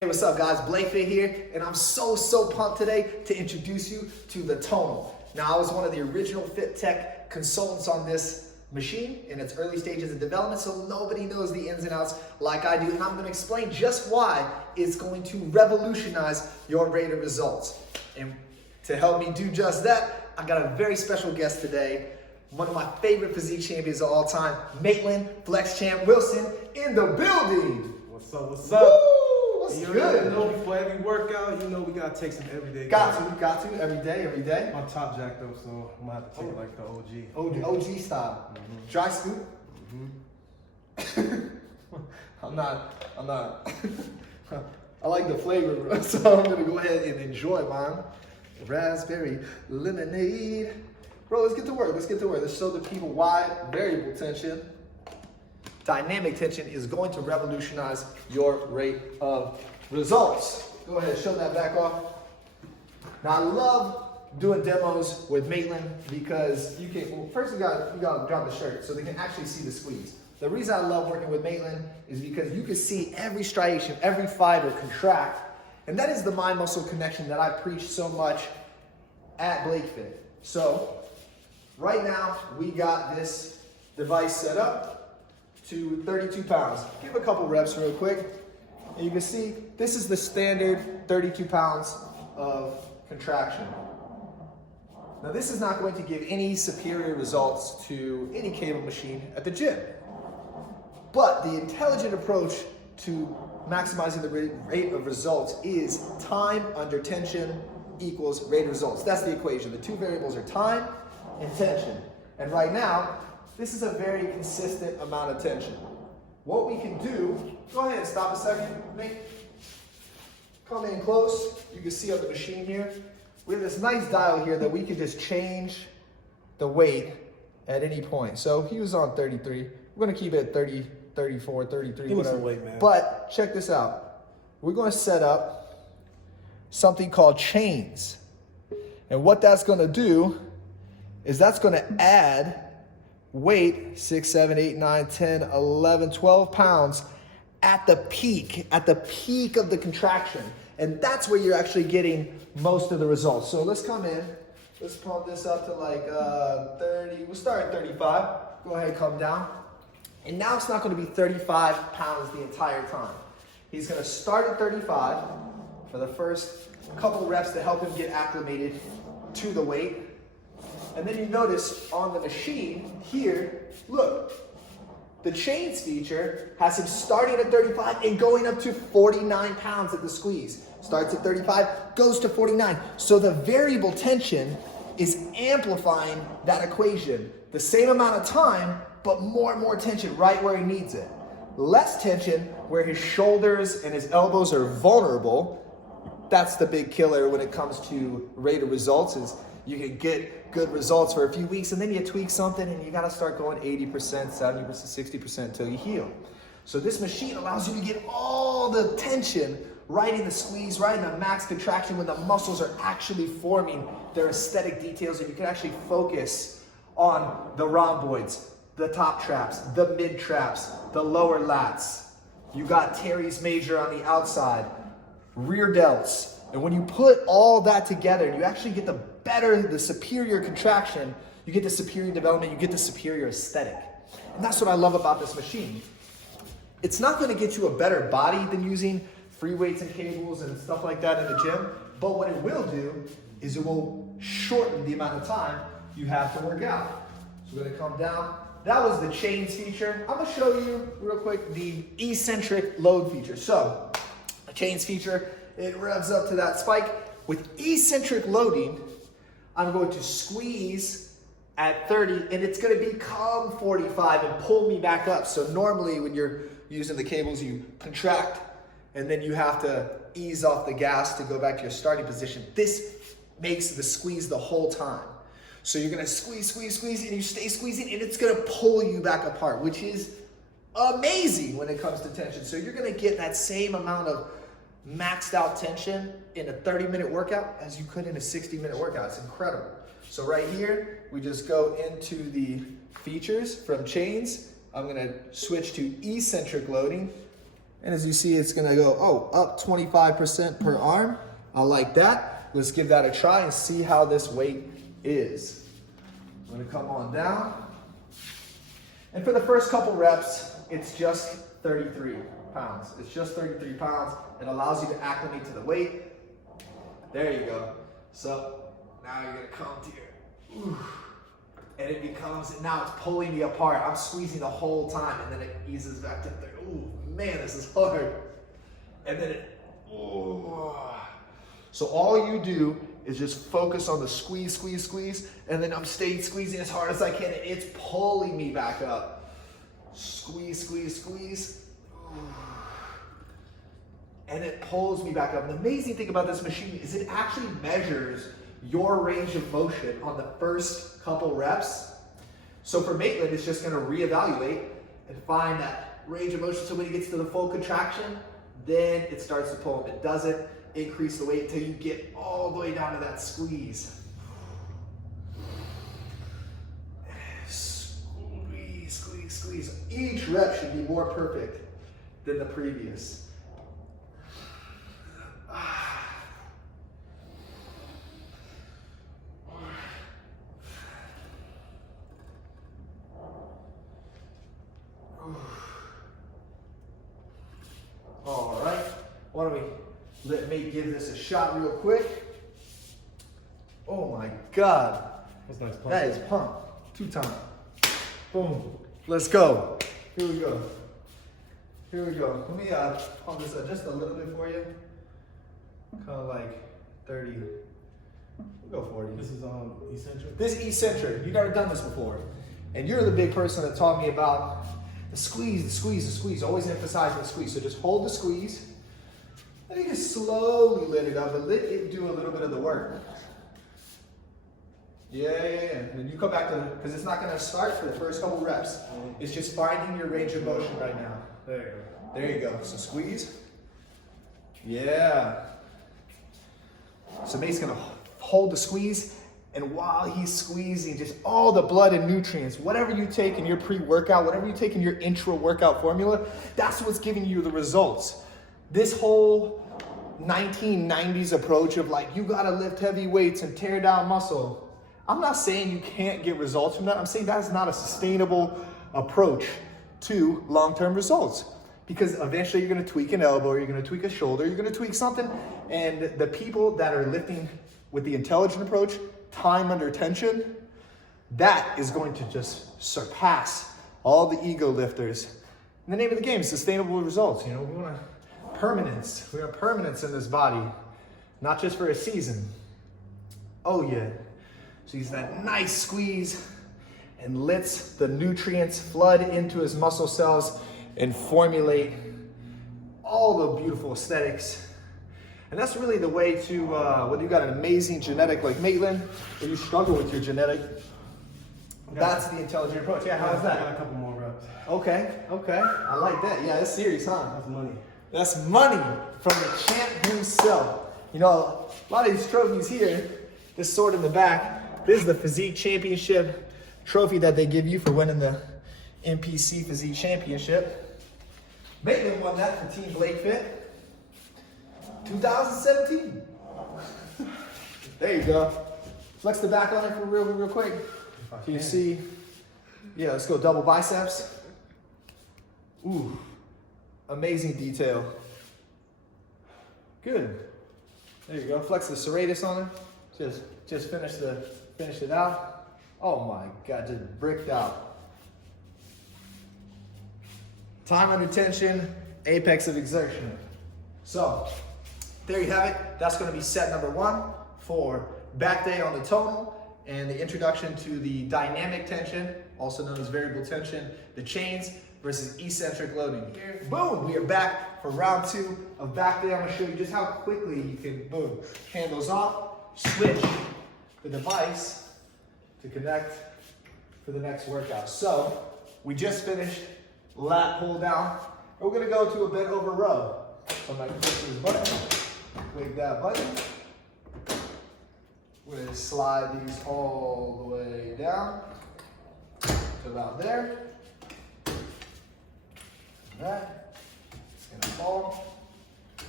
Hey, what's up guys? BlakeFIT here, and I'm so pumped today to introduce you to the TONAL. Now, I was one of the original Fit Tech consultants on this machine in its early stages of development, so nobody knows the ins and outs like I do, and I'm gonna explain just why it's going to revolutionize your rate of results. And to help me do just that, I got a very special guest today, one of my favorite physique champions of all time, Maitland, FlexChamp Wilson in the building. What's up, what's up? Woo! What's good? You know, before every workout, you know we gotta take some everyday. Got to, every day. My top jacked up, so I'm gonna have to take it like the OG. OG style. Dry scoop. I'm not. I like the flavor, bro, so I'm gonna go ahead and enjoy mine. Raspberry lemonade. Bro, let's get to work. Let's show the people why variable tension, dynamic tension is going to revolutionize your rate of results. Go ahead, show that back off. Now, I love doing demos with Maitland because you can, well, first you gotta drop the shirt so they can actually see the squeeze. The reason I love working with Maitland is because you can see every striation, every fiber contract, and that is the mind-muscle connection that I preach so much at BlakeFIT. So, right now, we got this device set up to 32 pounds. Give a couple reps real quick. And you can see, this is the standard 32 pounds of contraction. Now, this is not going to give any superior results to any cable machine at the gym. But the intelligent approach to maximizing the rate of results is time under tension equals rate of results. That's the equation. The two variables are time and tension. And right now, this is a very consistent amount of tension. What we can do, go ahead and stop a second, Nate. Come in close. You can see on the machine here. We have this nice dial here that we can just change the weight at any point. So he was on 33. We're gonna keep it at 30, 34, 33, Give whatever. me some weight, man. But check this out. We're gonna set up something called chains. And what that's gonna do is that's gonna add weight, 6, 7, 8, 9, 10, 11, 12 pounds at the peak of the contraction. And that's where you're actually getting most of the results. So let's come in, let's pump this up to like 30, we'll start at 35. Go ahead, come down. And now it's not gonna be 35 pounds the entire time. He's gonna start at 35 for the first couple reps to help him get acclimated to the weight. And then you notice on the machine here, look, the chains feature has him starting at 35 and going up to 49 pounds at the squeeze. Starts at 35, goes to 49. So the variable tension is amplifying that equation. The same amount of time, but more and more tension right where he needs it. Less tension where his shoulders and his elbows are vulnerable. That's the big killer when it comes to rate of results, is you can get good results for a few weeks and then you tweak something and you gotta start going 80%, 70%, 60% until you heal. So this machine allows you to get all the tension right in the squeeze, right in the max contraction when the muscles are actually forming their aesthetic details, and you can actually focus on the rhomboids, the top traps, the mid traps, the lower lats. You got teres major on the outside, rear delts. And when you put all that together, you actually get the superior contraction, you get the superior development, you get the superior aesthetic. And that's what I love about this machine. It's not gonna get you a better body than using free weights and cables and stuff like that in the gym, but what it will do is it will shorten the amount of time you have to work out. So we're gonna come down. That was the chains feature. I'm gonna show you real quick the eccentric load feature. So, the chains feature, it revs up to that spike. With eccentric loading, I'm going to squeeze at 30 and it's gonna become 45 and pull me back up. So normally when you're using the cables, you contract and then you have to ease off the gas to go back to your starting position. This makes the squeeze the whole time. So you're gonna squeeze, and you stay squeezing and it's gonna pull you back apart, which is amazing when it comes to tension. So you're gonna get that same amount of maxed out tension in a 30-minute workout as you could in a 60-minute workout. It's incredible. So right here, we just go into the features from chains. I'm gonna switch to eccentric loading. And as you see, it's gonna go, oh, up 25% per arm. I like that. Let's give that a try and see how this weight is. I'm gonna come on down. And for the first couple reps, it's just 33 pounds. It's just 33 pounds. It allows you to acclimate to the weight. There you go. So now you're gonna come to your, ooh, and it becomes, now it's pulling me apart. I'm squeezing the whole time, and then it eases back to 30. Ooh, man, this is hard. And then it, ooh. So all you do is just focus on the squeeze, squeeze, squeeze, and then I'm staying squeezing as hard as I can, and it's pulling me back up. Squeeze, squeeze, squeeze. Ooh. And it pulls me back up. And the amazing thing about this machine is it actually measures your range of motion on the first couple reps. So for Maitland, it's just gonna reevaluate and find that range of motion. So when he gets to the full contraction, then it starts to pull him. It doesn't increase the weight until you get all the way down to that squeeze. Squeeze, squeeze, squeeze. Each rep should be more perfect than the previous. All right, why don't we let me give this a shot real quick. Oh my God. That's nice pump. That is pump. 2 times. Boom. Let's go. Here we go. Here we go. Let me pump this up just a little bit for you. Kind of like 30. We'll go 40. This is eccentric. This is eccentric. You've never done this before. And you're the big person that taught me about the squeeze, the squeeze, the squeeze. Always emphasizing the squeeze. So just hold the squeeze. Then you just slowly let it up and let it do a little bit of the work. Yeah. And then you come back to, because it's not going to start for the first couple reps. It's just finding your range of motion right now. There you go. There you go. So squeeze. Yeah. So Mate's going to hold the squeeze. And while he's squeezing, just all the blood and nutrients, whatever you take in your pre-workout, whatever you take in your intra-workout formula, that's what's giving you the results. This whole 1990s approach of like, you gotta lift heavy weights and tear down muscle. I'm not saying you can't get results from that. I'm saying that's not a sustainable approach to long-term results. Because eventually you're gonna tweak an elbow, you're gonna tweak a shoulder, you're gonna tweak something. And the people that are lifting with the intelligent approach, time under tension, that is going to just surpass all the ego lifters. And the name of the game is sustainable results. You know, we want permanence. We want permanence in this body, not just for a season. Oh yeah. So he's that nice squeeze and lets the nutrients flood into his muscle cells and formulate all the beautiful aesthetics. And that's really the way to, whether you got an amazing genetic like Maitland, or you struggle with your genetic, that's the intelligent approach. Yeah, how's that? I got a couple more reps. Okay, I like that. Yeah, that's serious, huh? That's money. That's money from the champ himself. You know, a lot of these trophies here, this sword in the back, this is the Physique Championship trophy that they give you for winning the NPC Physique Championship. Maitland won that for Team BlakeFIT. 2017. There you go. Flex the back on it for real quick. So you see, yeah, let's go double biceps. Ooh, amazing detail. Good. There you go. Flex the serratus on it. Just finish it out. Oh my God, just bricked out. Time under tension, apex of exertion. So, there you have it. That's going to be set number 1 for back day on the tonal and the introduction to the dynamic tension, also known as variable tension, the chains versus eccentric loading. Boom, we are back for round 2 of back day. I'm going to show you just how quickly you can, boom, handles off, switch the device to connect for the next workout. So we just finished lat pull down. We're going to go to a bent over row. So I'm going to push this button. Click that button. We're going to slide these all the way down to about there. That. It's going palm.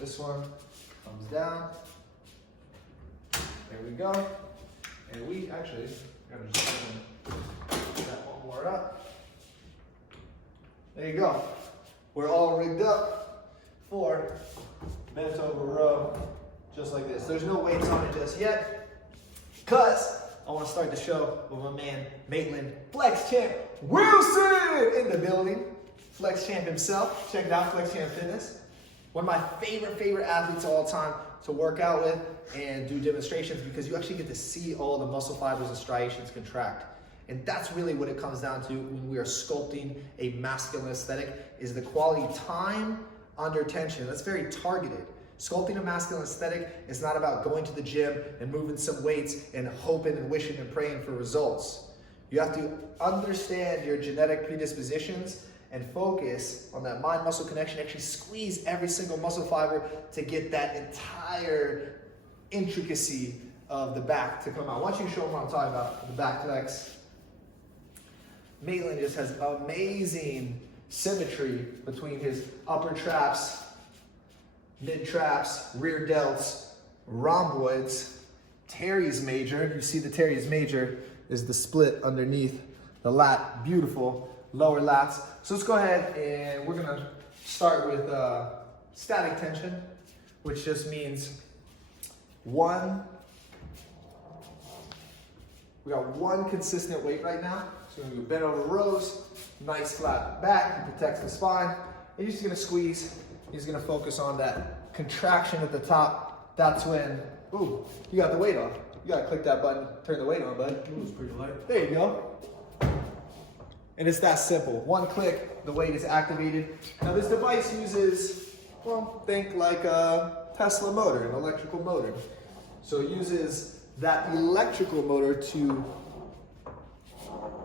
This one comes down. There we go. And we actually gotta just open that one more up. There you go. We're all rigged up for bent over row, just like this. There's no weights on it just yet, because I want to start the show with my man Maitland, FlexChamp Wilson in the building. FlexChamp himself. Check it out, FlexChamp Fitness. One of my favorite athletes of all time to work out with and do demonstrations, because you actually get to see all the muscle fibers and striations contract. And that's really what it comes down to when we are sculpting a masculine aesthetic, is the quality time under tension. That's very targeted. Sculpting a masculine aesthetic is not about going to the gym and moving some weights and hoping and wishing and praying for results. You have to understand your genetic predispositions and focus on that mind-muscle connection. Actually squeeze every single muscle fiber to get that entire intricacy of the back to come out. Why don't you show them what I'm talking about, the back flex. Maitland just has amazing symmetry between his upper traps, mid traps, rear delts, rhomboids, teres major. You see the teres major is the split underneath the lat. Beautiful lower lats. So let's go ahead and we're gonna start with static tension, which just means we got one consistent weight right now. So we're gonna bend over rows, nice flat back, it protects the spine. And you're just gonna squeeze. You're just gonna focus on that contraction at the top. That's when, ooh, you got the weight on. You gotta click that button, turn the weight on, bud. It was pretty light. There you go. And it's that simple. One click, the weight is activated. Now this device uses, well, think like a Tesla motor, an electrical motor. So it uses that electrical motor to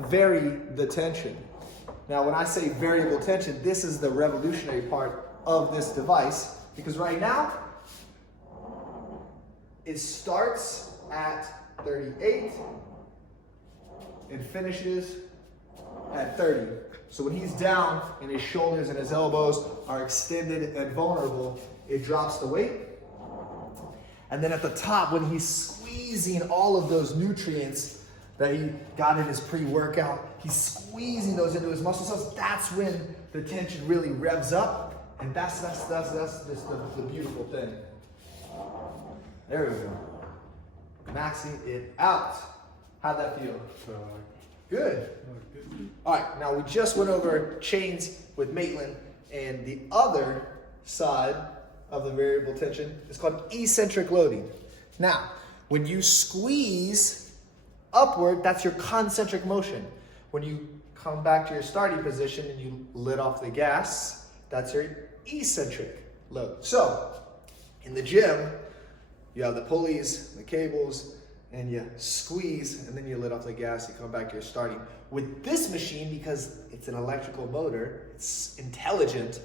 vary the tension. Now when I say variable tension, this is the revolutionary part of this device, because right now, it starts at 38 and finishes at 30. So when he's down and his shoulders and his elbows are extended and vulnerable, it drops the weight. And then at the top, when he's squeezing all of those nutrients that he got in his pre-workout, he's squeezing those into his muscle cells. That's when the tension really revs up, and that's just the beautiful thing. There we go. Maxing it out. How'd that feel? Good. All right, now we just went over chains with Maitland, and the other side of the variable tension is called eccentric loading. Now, when you squeeze upward, that's your concentric motion. When you come back to your starting position and you let off the gas, that's your eccentric load. So, in the gym, you have the pulleys, the cables, and you squeeze, and then you let off the gas, you come back to your starting. With this machine, because it's an electrical motor, it's intelligent,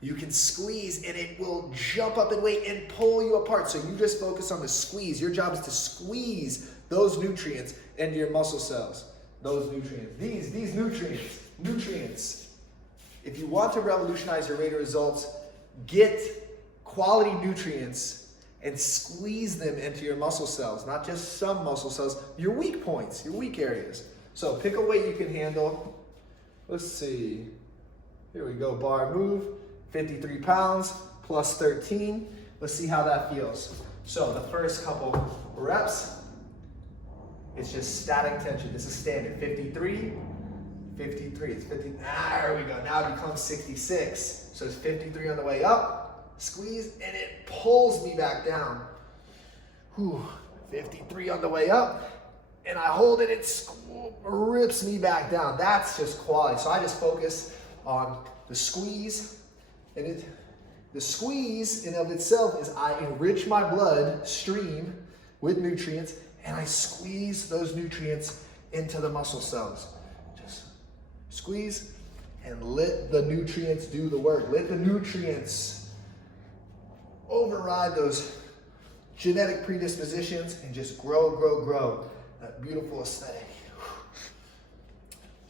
you can squeeze and it will jump up in weight and pull you apart. So you just focus on the squeeze. Your job is to squeeze those nutrients into your muscle cells. Those nutrients, these nutrients. If you want to revolutionize your rate of results, get quality nutrients and squeeze them into your muscle cells, not just some muscle cells, your weak points, your weak areas. So pick a weight you can handle. Let's see, here we go, bar move, 53 pounds plus 13. Let's see how that feels. So the first couple reps, it's just static tension. This is standard, 53, 53, it's 50, there we go. Now it becomes 66. So it's 53 on the way up, squeeze, and it pulls me back down. Whew, 53 on the way up, and I hold it, it rips me back down. That's just quality. So I just focus on the squeeze, and the squeeze in of itself is I enrich my blood stream with nutrients, and I squeeze those nutrients into the muscle cells. Just squeeze and let the nutrients do the work. Let the nutrients override those genetic predispositions and just grow, grow, grow. That beautiful aesthetic.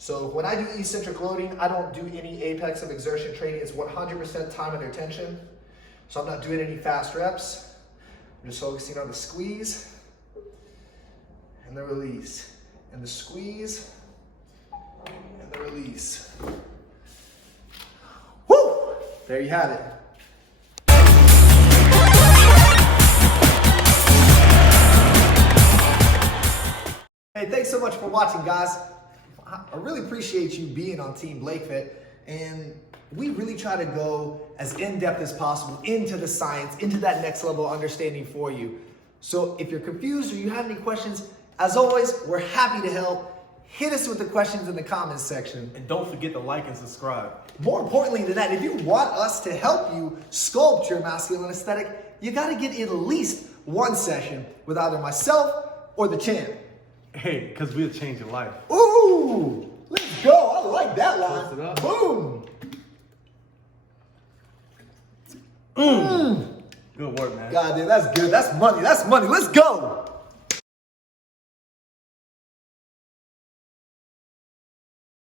So when I do eccentric loading, I don't do any apex of exertion training. It's 100% time under tension. So I'm not doing any fast reps. I'm just focusing on the squeeze and the release, and the squeeze and the release. Woo! There you have it. Hey, thanks so much for watching, guys. I really appreciate you being on Team BlakeFit, and we really try to go as in-depth as possible into the science, into that next level of understanding for you. So if you're confused or you have any questions, as always, we're happy to help. Hit us with the questions in the comments section. And don't forget to like and subscribe. More importantly than that, if you want us to help you sculpt your masculine aesthetic, you gotta get at least one session with either myself or the champ. Hey, because we'll change your life. Ooh, let's go. I like that Close it line. up. Boom. Good work, man. God, dude, that's good. That's money. That's money. Let's go.